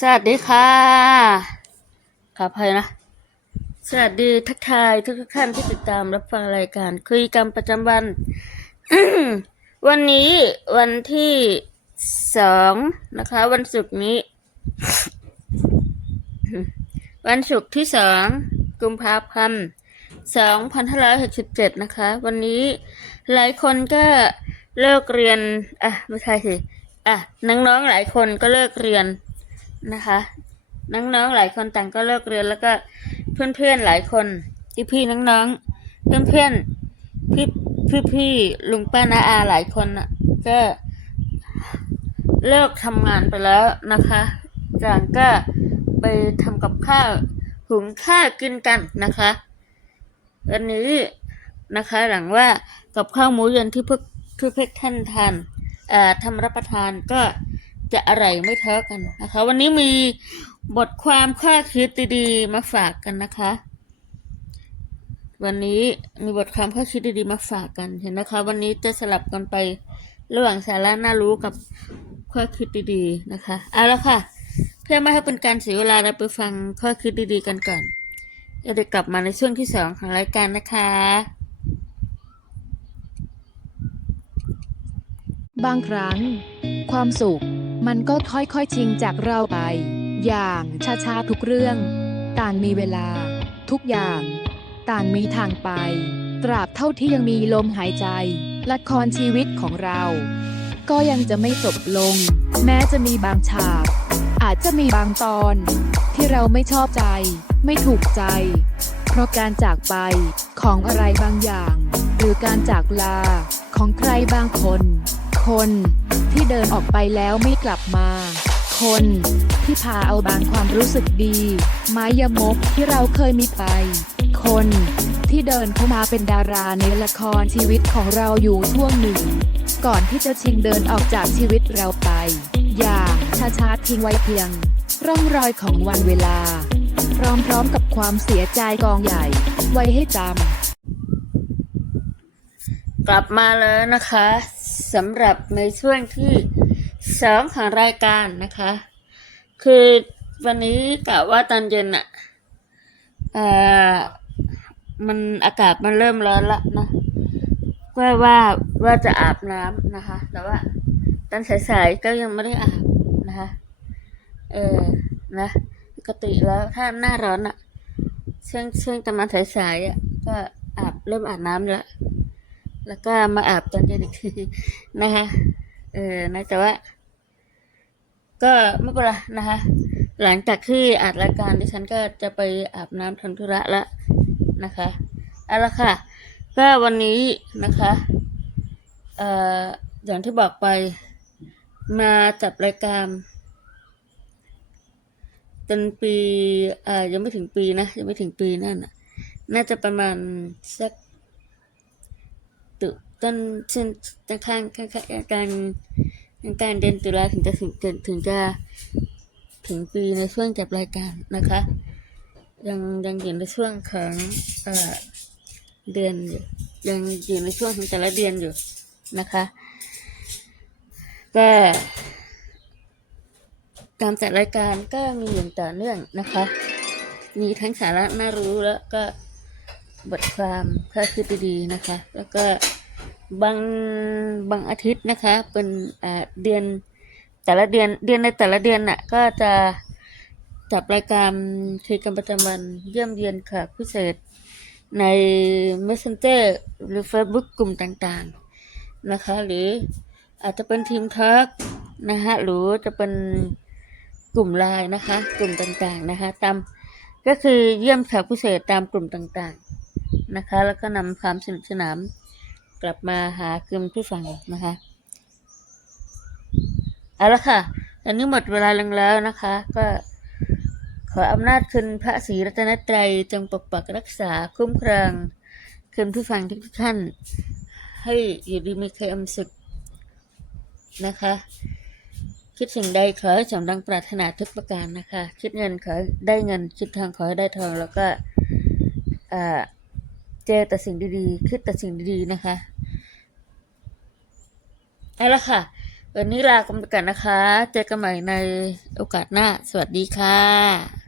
สวัสดีค่ะขออภัยนะ สวัสดีทักทายทุกทุกท่านที่ติดตามรับฟังรายการ คุยกรรมประจำวัน วันนี้วันที่สองนะคะ วันศุกร์นี้ วันศุกร์ที่สองกุมภาพันธ์สองพันห้าร้อยหกสิบเจ็ดนะคะ วันนี้หลายคนก็เลิกเรียน อะ ไม่ใช่สิ อะน้องๆหลายคนก็เลิกเรียน นะคะ น้องๆหลายคนต่างก็เลิกเรียนแล้วก็เพื่อนๆหลายคนพี่พี่น้องๆ เพื่อนๆพี่พี่พี่ๆลุงป้านาอาหลายคนก็เลิกทำงานไปแล้วนะคะต่างก็ไปทำกับข้าวหุงข้าวกินกันนะคะวันนี้นะคะหลังว่ากับข้าวหมูเย็นที่พวกที่พวกท่านทานเอ่อทำรับประทานก็ จะอร่อยไม่เท่ากันนะคะ วันนี้มีบทความข้อคิดดีๆมาฝากกันนะคะ วันนี้มีบทความข้อคิดดีๆมาฝากกันเห็นนะคะ วันนี้จะสลับกันไประหว่างสาระน่ารู้กับข้อคิดดีๆนะคะเอาละค่ะ เพื่อไม่ให้เป็นการเสียเวลาเราไปฟังข้อคิดดีๆกันก่อนเดี๋ยวกลับมาในช่วงที่สองของรายการนะคะบางครั้ง ความสุข มันก็ค่อยๆชิงจากเราไป อย่างช้าๆทุกเรื่อง ต่างมีเวลา ทุกอย่าง ต่างมีทางไป ตราบเท่าที่ยังมีลมหายใจ ละครชีวิตของเรา ก็ยังจะไม่จบลง แม้จะมีบางฉาก อาจจะมีบางตอน ที่เราไม่ชอบใจ ไม่ถูกใจ เพราะการจากไปของอะไรบางอย่าง หรือการจากลาของใครบางคน คนที่เดินออกไปแล้วไม่กลับมา คนที่พาเอาบางความรู้สึกดีไม้ยมกที่เราเคยมีไป คนที่เดินเข้ามาเป็นดาราในละครชีวิตของเราอยู่ช่วงหนึ่ง ก่อนที่จะชิงเดินออกจากชีวิตเราไป อย่างช้าๆทิ้งไว้เพียง ร่องรอยของวันเวลา พร้อมๆกับความเสียใจกองใหญ่ ไว้ให้จำกลับมาแล้วนะคะ สำหรับในช่วงที่สองของรายการนะคะ คือวันนี้กะว่าตอนเย็นอะเอ่อมันอากาศมันเริ่มร้อนละนะว่าว่าว่าจะอาบน้ำนะคะ แต่ว่าตอนสายๆก็ยังไม่ได้อาบนะคะ เออนะปกติแล้วถ้าหน้าร้อนอะช่วงช่วงประมาณสายๆอะก็อาบเริ่มอาบน้ำแล้ว แล้วก็มาอาบตอนเย็นอีกทีนะคะ เออนะแต่ว่า ก็ไม่เป็นไรนะคะ หลังจากที่อัดรายการดิฉันก็จะไปอาบน้ำทำธุระละนะคะเอาละค่ะ ก็วันนี้นะคะ เอ่อ อย่างที่บอกไป มาจับรายการจนปี อ่า ยังไม่ถึงปีนะ ยังไม่ถึงปีนั่นน่ะ น่าจะประมาณสัก ต้นเช่นข้างข้างข้างการการเดือนตุลาถึงจะถึงถึงถึงจะถึงปีในช่วงจับรายการนะคะ ยังยังอยู่ในช่วงของเอ่อเดือนอยู่ยังอยู่ในช่วงของแต่ละเดือนอยู่นะคะ ก็การจัดรายการก็มีอย่างต่อเนื่องนะคะ มีทั้งสาระน่ารู้แล้วก็บทความข้อคิดดีๆนะคะ แล้วก็ บางบางอาทิตย์นะคะ เป็นเดือนแต่ละเดือนเดือนในแต่ละเดือนน่ะก็จะจับรายการคุยกันประจำวันเยี่ยมเยียนค่ะพิเศษใน Messenger หรือ Facebook กลุ่มต่างๆนะคะ หรืออาจจะเป็นทีมทักนะคะหรือจะเป็นกลุ่มไลน์นะคะ กลุ่มต่างๆนะคะ ตามก็คือเยี่ยมแขกพิเศษตามกลุ่มต่างๆนะคะ แล้วก็นำความสนุกสนาน กลับมาหากลุ่มผู้ฟังนะคะเอาละค่ะตอนนี้หมดเวลาลงแล้วนะคะ ก็ขออำนาจคุณพระศรีรัตนตรัยจงปกปักรักษาคุ้มครองคุณผู้ฟังทุกท่าน ให้อยู่ดีมีใครอมสุขนะคะ คิดสิ่งใดขอให้สมดังปรารถนาทุกประการนะคะ คิดเงินขอได้เงิน คิดทองขอให้ได้ทองแล้วก็เจอแต่สิ่งดีๆ คิดแต่สิ่งดีๆนะคะ เอาละค่ะ วันนี้ลากันไปก่อนนะคะ เจอกันใหม่ในโอกาสหน้า สวัสดีค่ะ